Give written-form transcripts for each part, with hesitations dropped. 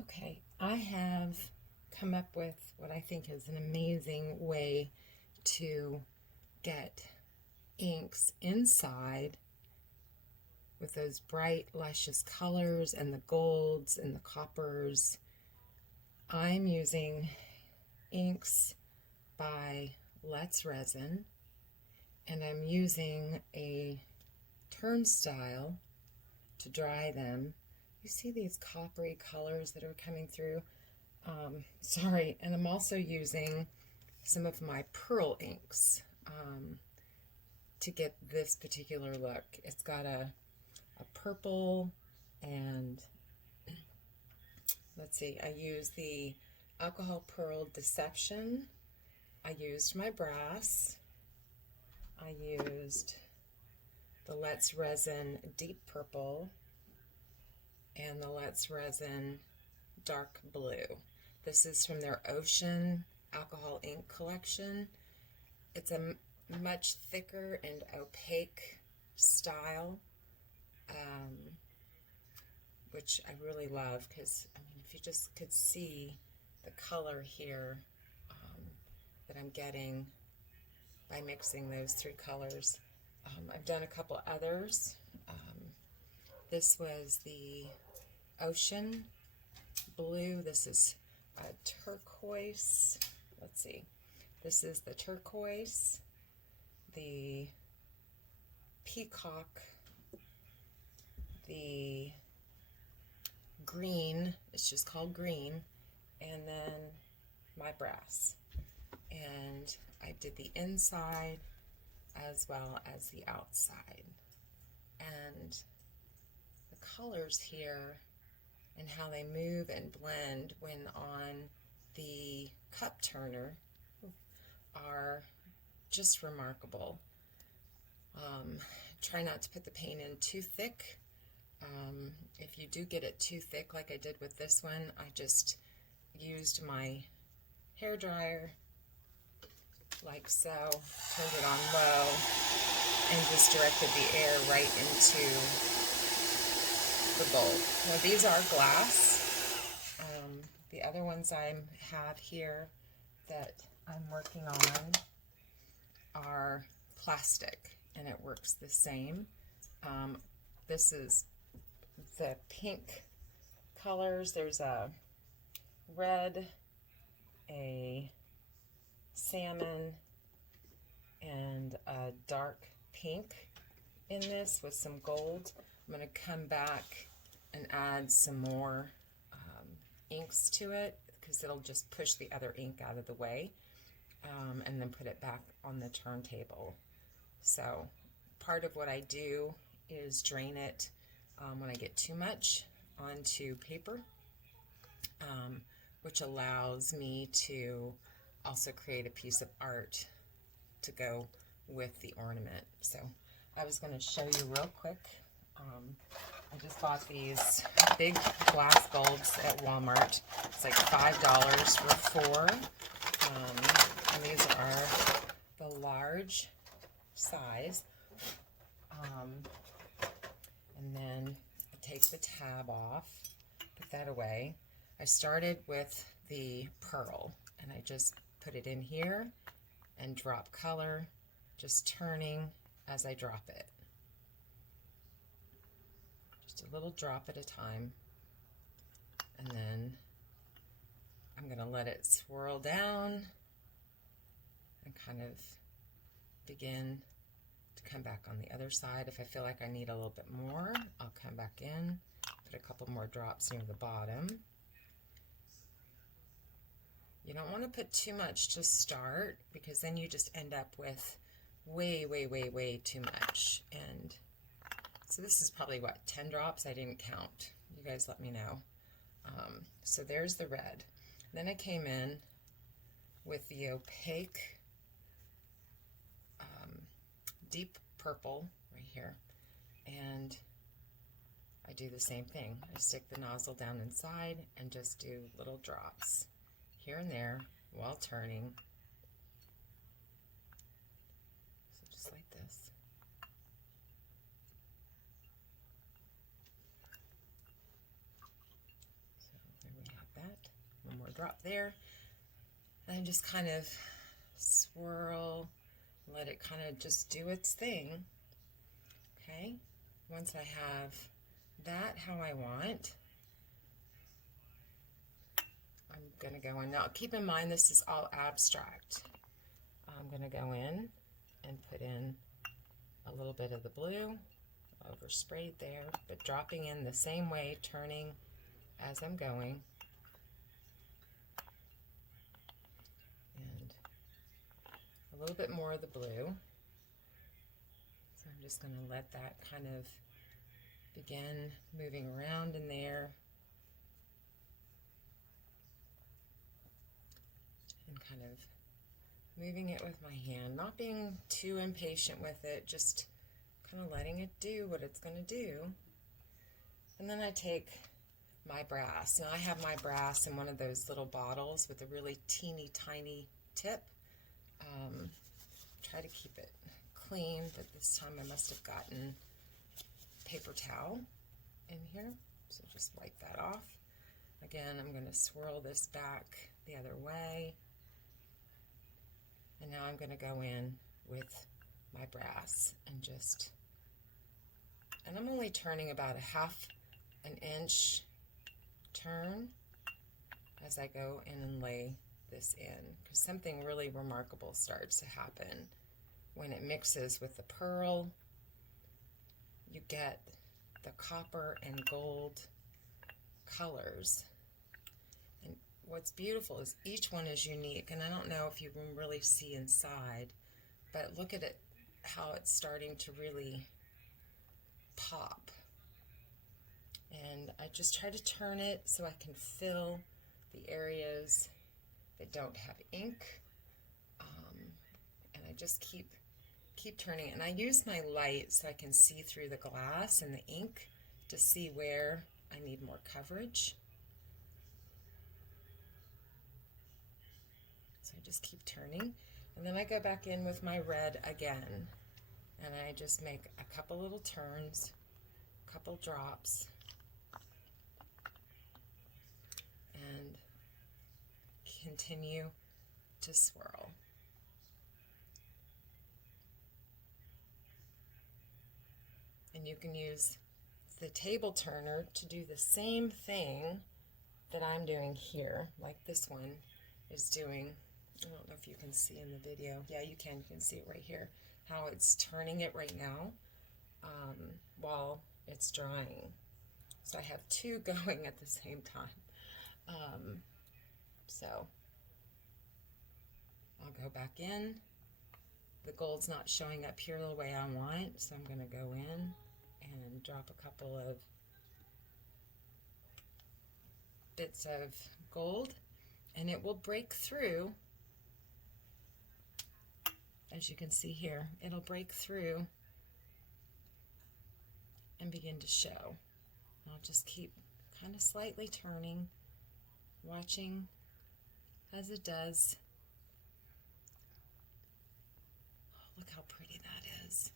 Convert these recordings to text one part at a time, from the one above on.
Okay, I have come up with what I think is an amazing way to get inks inside with those bright, luscious colors and the golds and the coppers. I'm using inks by Let's Resin, and I'm using a turnstile to dry them. You see these coppery colors that are coming through? Sorry, and I'm also using some of my pearl inks to get this particular look. It's got a purple, and let's see, I used the Alcohol Pearl Deception. I used my brass. I used the Let's Resin Deep Purple and the Let's Resin Dark Blue. This is from their Ocean Alcohol Ink collection. It's a much thicker and opaque style, which I really love because, I mean, if you just could see the color here that I'm getting by mixing those three colors. I've done a couple others. This was the Ocean Blue. This is a turquoise. Let's see. This is the turquoise, the peacock, the green, it's just called green, and then my brass. And I did the inside as well as the outside. And the colors here and how they move and blend when on the cup turner are just remarkable. Try not to put the paint in too thick. If you do get it too thick, like I did with this one, I just used my hair dryer like so, turned it on low, and just directed the air right into the bowl. Now these are glass. The other ones I have here that I'm working on are plastic, and it works the same. This is the pink colors. There's a red, a salmon, and a dark pink in this with some gold. I'm going to come back and add some more inks to it because it'll just push the other ink out of the way, and then put it back on the turntable. So part of what I do is drain it when I get too much onto paper, which allows me to also create a piece of art to go with the ornament. So I was going to show you real quick. I just bought these big glass bulbs at Walmart. It's like $5 for four. And these are the large size. And then I take the tab off, put that away. I started with the pearl, and I just put it in here and drop color, just turning as I drop it. Just a little drop at a time, and then I'm going to let it swirl down and kind of begin to come back on the other side. If I feel like I need a little bit more, I'll come back in, put a couple more drops near the bottom. You don't want to put too much to start because then you just end up with way, way, way, way too much. And so this is probably, what, 10 drops? I didn't count. You guys let me know. So there's the red. Then I came in with the opaque deep purple right here, and I do the same thing. I stick the nozzle down inside and just do little drops here and there while turning. So just like this. So there we drop there. And just kind of swirl, let it kind of just do its thing. Okay, once I have that how I want, I'm going to go in. Now keep in mind this is all abstract. I'm going to go in and put in a little bit of the blue, oversprayed there, but dropping in the same way, turning as I'm going. And a little bit more of the blue. So I'm just going to let that kind of begin moving around in there. And kind of moving it with my hand, not being too impatient with it, just kind of letting it do what it's going to do. And then I take my brass. Now I have my brass in one of those little bottles with a really teeny tiny tip. Try to keep it clean, but this time I must have gotten paper towel in here, so just wipe that off. Again, I'm going to swirl this back the other way, and now I'm going to go in with my brass and I'm only turning about a half an inch turn as I go in and lay this in, because something really remarkable starts to happen when it mixes with the pearl. You get the copper and gold colors, and what's beautiful is each one is unique, and I don't know if you can really see inside, but look at it, how it's starting to really pop. And I just try to turn it so I can fill the areas that don't have ink, and I just keep turning it. And I use my light so I can see through the glass and the ink to see where I need more coverage. So I just keep turning, and then I go back in with my red again, and I just make a couple little turns, a couple drops, and continue to swirl. And you can use the table turner to do the same thing that I'm doing here, like this one is doing. I don't know if you can see in the video. Yeah, you can see it right here, how it's turning it right now while it's drying. So I have two going at the same time. So I'll go back in. The gold's not showing up here the way I want, so I'm going to go in and drop a couple of bits of gold, and it will break through. As you can see here, it'll break through and begin to show. I'll just keep kind of slightly turning, watching as it does. Oh, look how pretty that is.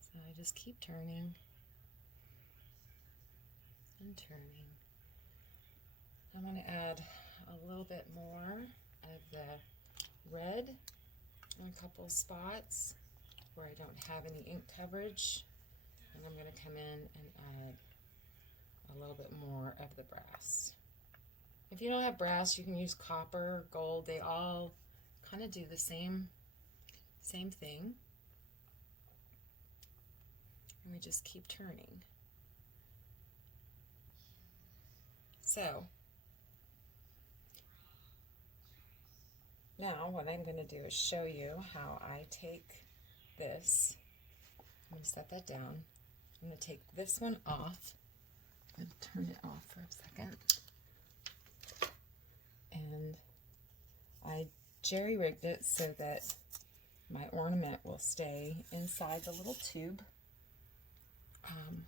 So I just keep turning and turning. I'm going to add a little bit more of the red in a couple spots where I don't have any ink coverage, and I'm going to come in and add a little bit more of the brass. If you don't have brass, you can use copper or gold. They all kind of do the same thing. And we just keep turning. So now what I'm going to do is show you how I take this. I'm going to set that down. I'm going to take this one off. I'm going to turn it off for a second. And I jerry-rigged it so that my ornament will stay inside the little tube,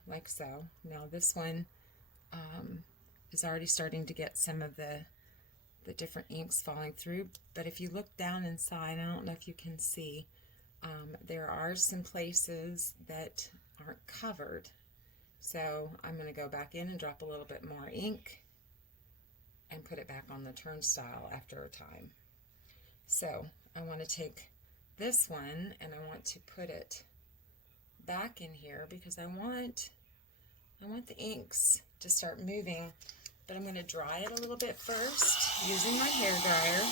like so. Now this one is already starting to get some of the different inks falling through, but if you look down inside, I don't know if you can see, there are some places that aren't covered, So I'm going to go back in and drop a little bit more ink and put it back on the turnstile after a time. So I want to take this one and I want to put it back in here because I want the inks to start moving, but I'm going to dry it a little bit first using my hair dryer.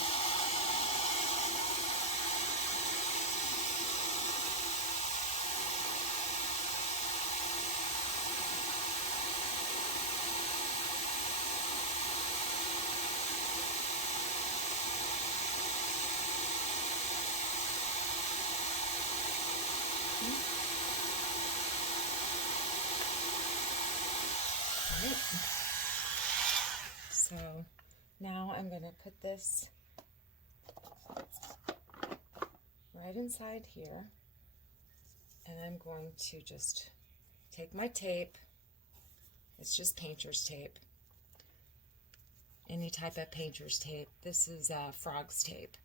Right. So now I'm going to put this right inside here, and I'm going to just take my tape. It's just painter's tape, any type of painter's tape. This is frog's tape.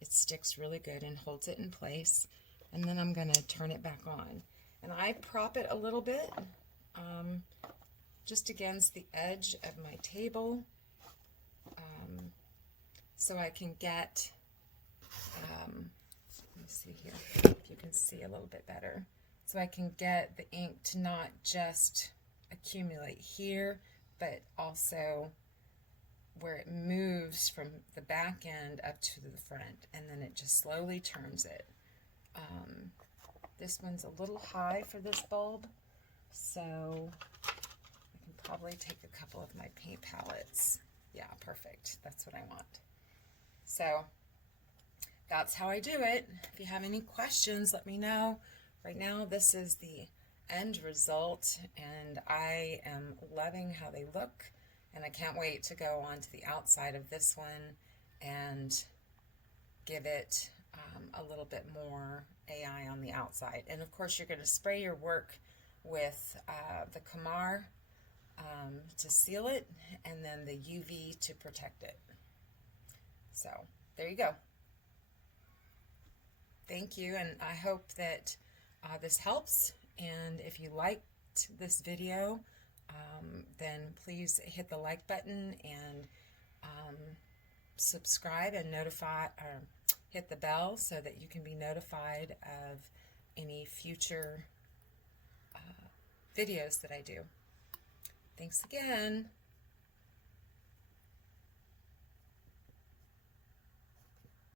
It sticks really good and holds it in place, and then I'm going to turn it back on, and I prop it a little bit just against the edge of my table, so I can get, let me see here if you can see a little bit better, so I can get the ink to not just accumulate here, but also where it moves from the back end up to the front, and then it just slowly turns it. This one's a little high for this bulb, so I can probably take a couple of my paint palettes. Yeah, perfect. That's what I want. So that's how I do it. If you have any questions, let me know. Right now, this is the end result, and I am loving how they look, and I can't wait to go on to the outside of this one and give it a little bit more AI on the outside. And of course, you're going to spray your work with the Camar to seal it, and then the UV to protect it. So there you go. Thank you, and I hope that this helps. And if you liked this video, then please hit the like button and subscribe and hit the bell so that you can be notified of any future videos that I do. Thanks again.